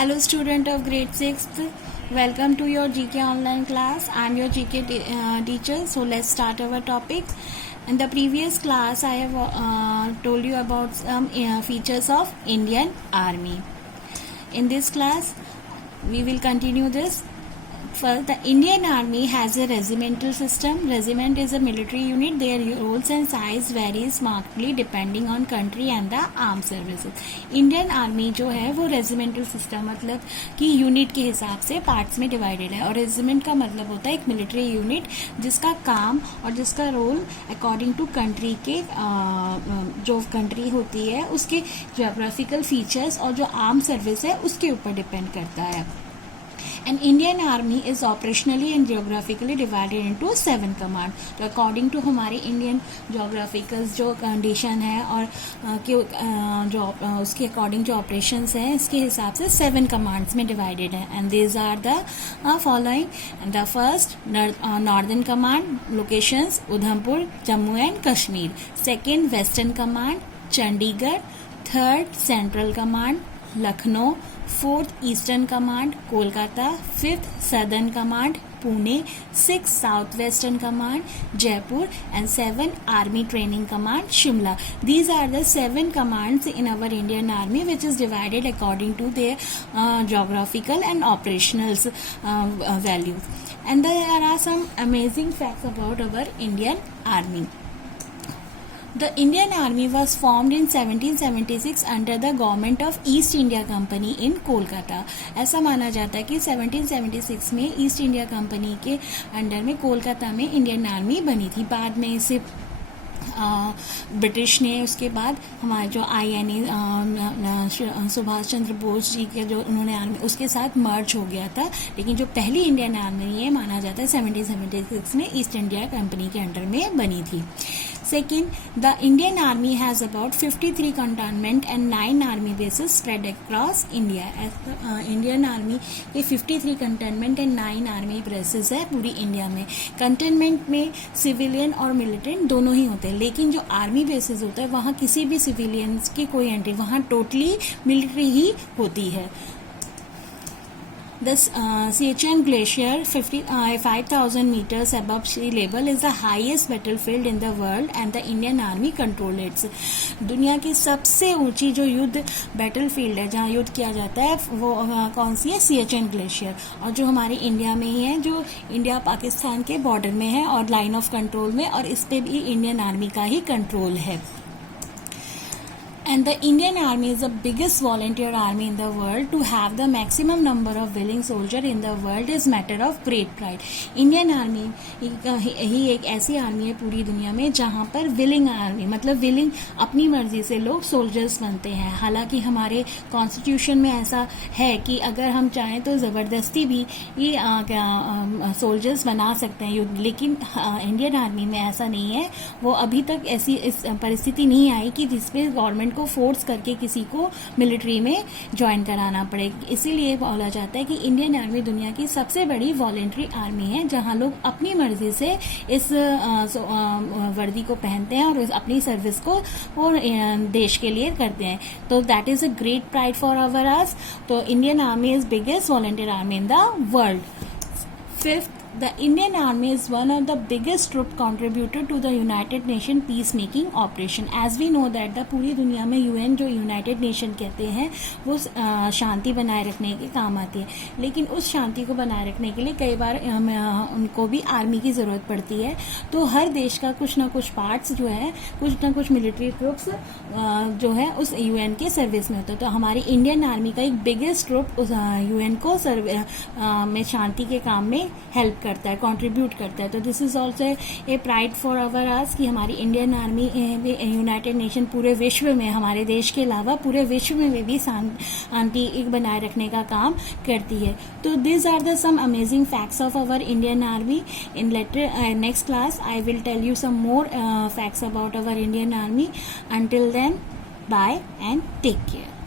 Hello student of grade 6th, welcome to your GK online class. I am your GK teacher. So let's start our topic. In the previous class I have told you about some features of Indian Army. In this class we will continue this. First, the Indian Army has a regimental system. Regiment is a military unit. Their roles and size varies markedly depending on country and the armed services. Indian Army जो है वो regimental system मतलब कि unit के हिसाब से parts में divided है और रेजिमेंट का मतलब होता है एक मिलिट्री यूनिट जिसका काम और जिसका रोल अकॉर्डिंग टू कंट्री के जो कंट्री होती है उसके जोग्राफिकल फीचर्स और जो आर्म सर्विस है उसके ऊपर डिपेंड करता है. An Indian Army is operationally and geographically divided into 7 command. तो अकॉर्डिंग टू हमारे इंडियन जोग्राफिकल जो कंडीशन है और जो उसके अकॉर्डिंग जो ऑपरेशंस हैं इसके हिसाब से 7 कमांड्स में डिवाइडेड है. And these are the following. The first northern command locations Udhampur Jammu and Kashmir. Second western command Chandigarh. Third central command Lucknow. Fourth eastern command Kolkata. Fifth southern command Pune. Six south western command Jaipur and 7 army training command Shimla. These are the 7 commands in our Indian army which is divided according to their geographical and operational values. And there are some amazing facts about our Indian Army. The Indian Army was formed in 1776 under the government of East India Company in Kolkata. ऐसा माना जाता है कि 1776 में east India company के under में कोलकाता में Indian army बनी थी. बाद में इसे ब्रिटिश ने उसके बाद हमारे जो INA सुभाष चंद्र बोस जी के जो उन्होंने आर्मी उसके साथ मर्ज हो गया था. लेकिन जो पहली इंडियन आर्मी है माना जाता है 1776 में ईस्ट इंडिया कंपनी के अंडर में बनी थी. Second, the Indian Army has about 53 cantonment and 9 army bases spread across India. Indian Army के 53 cantonment and 9 army bases है पूरी इंडिया में. Cantonment में सिविलियन और मिलिटेंट दोनों ही होते हैं, लेकिन जो आर्मी बेसिस होता है वहाँ किसी भी सिविलियंस की कोई एंट्री, वहाँ टोटली मिलिट्री ही होती है. The Siachen Glacier, 5,000 meters above sea level, is the highest battlefield in the world, and the Indian Army controls it. दुनिया की सबसे ऊंची जो युद्ध बैटलफील्ड है जहाँ युद्ध किया जाता है वो कौन सी है? सियाचेन ग्लेशियर. और जो हमारी इंडिया में ही है, जो इंडिया पाकिस्तान के बॉर्डर में है और लाइन ऑफ कंट्रोल में, और इस पे भी इंडियन आर्मी का ही कंट्रोल है. And the Indian Army is the biggest volunteer army in the world. To have the maximum number of willing soldiers in the world is matter of great pride. Indian Army ही एक ऐसी army है पूरी दुनिया में जहाँ पर willing army मतलब willing अपनी मर्जी से लोग सोल्जर्स बनते हैं. हालांकि हमारे कॉन्स्टिट्यूशन में ऐसा है कि अगर हम चाहें तो ज़बरदस्ती भी ये सोल्जर्स बना सकते हैं युद्ध, लेकिन इंडियन आर्मी में ऐसा नहीं है. वो अभी तक ऐसी इस परिस्थिति नहीं आई कि जिसपे गवर्नमेंट को फोर्स करके किसी को मिलिट्री में ज्वाइन कराना पड़े. इसीलिए बोला जाता है कि इंडियन आर्मी दुनिया की सबसे बड़ी वॉलेंट्री आर्मी है जहां लोग अपनी मर्जी से इस वर्दी को पहनते हैं और अपनी सर्विस को और देश के लिए करते हैं. तो that is a great pride for our us. तो Indian army is biggest volunteer army in the world. Fifth, the Indian Army is one of the biggest troop contributor to the United Nation peacemaking operation. As we know that the पूरी दुनिया में UN जो United Nation कहते हैं वो शांति बनाए रखने के काम आती है, लेकिन उस शांति को बनाए रखने के लिए कई बार उनको भी आर्मी की ज़रूरत पड़ती है. तो हर देश का कुछ ना कुछ पार्ट्स जो है, कुछ ना कुछ मिलिट्री ट्रूप्स जो है उस UN के सर्विस में होता है. तो हमारी इंडियन आर्मी का एक बिगेस्ट ट्रूप UN को में शांति के काम में हेल्प करता है, कंट्रीब्यूट करता है. तो this is also a pride for our us कि हमारी इंडियन आर्मी यूनाइटेड नेशन पूरे विश्व में, हमारे देश के अलावा पूरे विश्व में भी शांति बनाए रखने का काम करती है. तो this are the some amazing facts of our Indian army. In next class I will tell you some more facts about our Indian army. Until then, bye and take care.